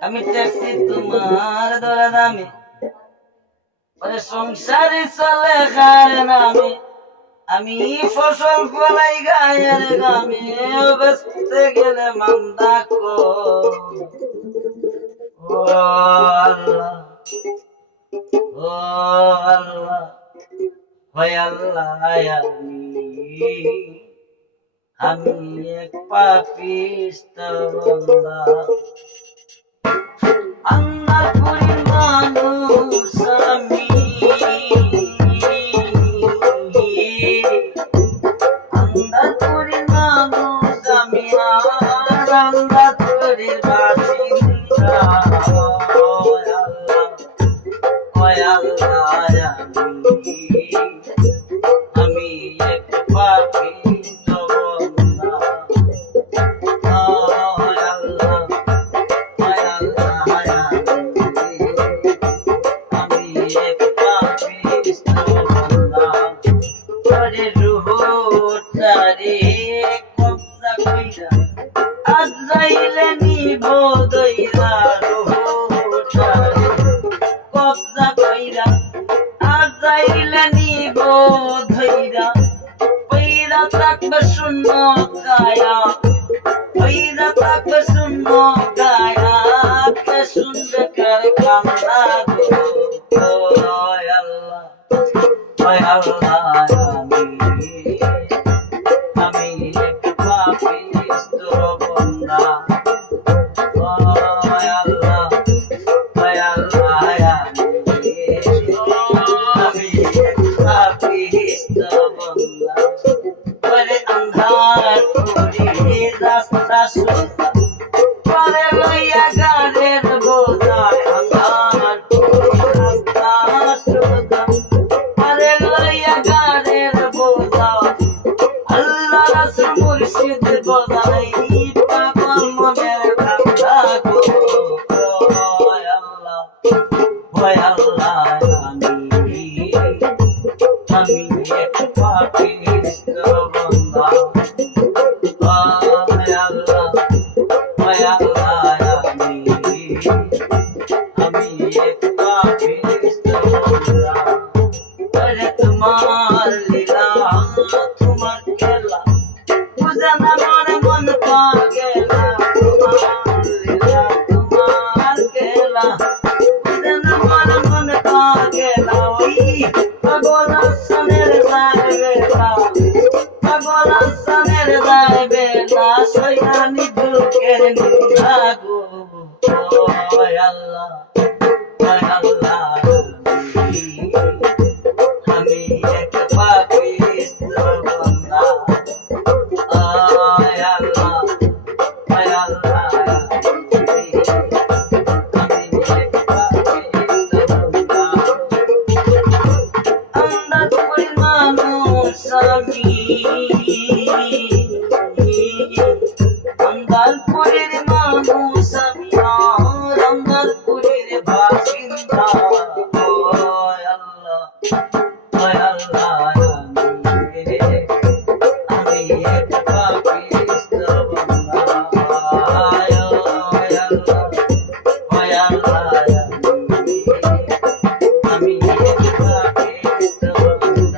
আমি ট্যাক্সি তোমার ধরে দামি ওরে সংসারে চলে খায় না আমি ফসল ফলাই গায়ের গামে বেচতে গেলে মান্দা কো ও আল্লাহ ও আল্লাহ হয় আল্লাহ আমি এক পাপিষ্ট বান্দা আল্লাহ করি মানুষ আমি আল্লাহ করি মানুষ আমি আর আল্লাহ করি বাসিন্দা ওয় আল্লাহ আমি এক পাপিষ্ট আজরাইলে নিব দইরা রোটারে কবজা কইরা আজরাইলে নিব ধইরা পইরা থাকবে শূন্য কায়া পইরা থাকবে শূন্য কায়া কে শুনবে কার কান্না গো ওয় আল্লাহ ওয় আল্লাহ আমি এক পাপিষ্ট বান্দা ওয় আল্লাহ ওয় আল্লাহ আমি এক পাপিষ্ট বান্দা ওরে আন্ধার করি রাস্তা সোজা পরে লইয়া গানের বোঝায় আন্ধার করি রাস্তা সোজা পরে লইয়া গানের বোঝা আল্লাহ রাসূল মুর্শিদ বজাই পাগল মনের ঠান্ডা গো ওয় আল্লাহ আমি এক পাপিষ্ট বান্দা ওয় আল্লাহ আমি এক পাপিষ্ট বান্দা ওরে তোমার লীলা তোমার খেলা বুঝে না মনে মন পাগেলা তোমার লীলা তোমার খেলা বুঝে না মনে মন পাগেলা ওই পাগল আসনের যায় বেলা পাগল আসনের যায় বেলা সৈয়ানি দুঃখের নিন্দা গো ওয় আল্লাহ আমি এক পাপিষ্ট বান্দা ওয় আল্লাহ আমি এক পাপিষ্ট বান্দা আন্দাজ করি মানুষ আমি আন্দাজপুরের মানুষ আমি আর আন্দাজপুরের বাসিন্দা ওয় আল্লাহ আমি এক পাপিষ্ট বান্দা ওয় আল্লাহ আমি এক পাপিষ্ট বান্দা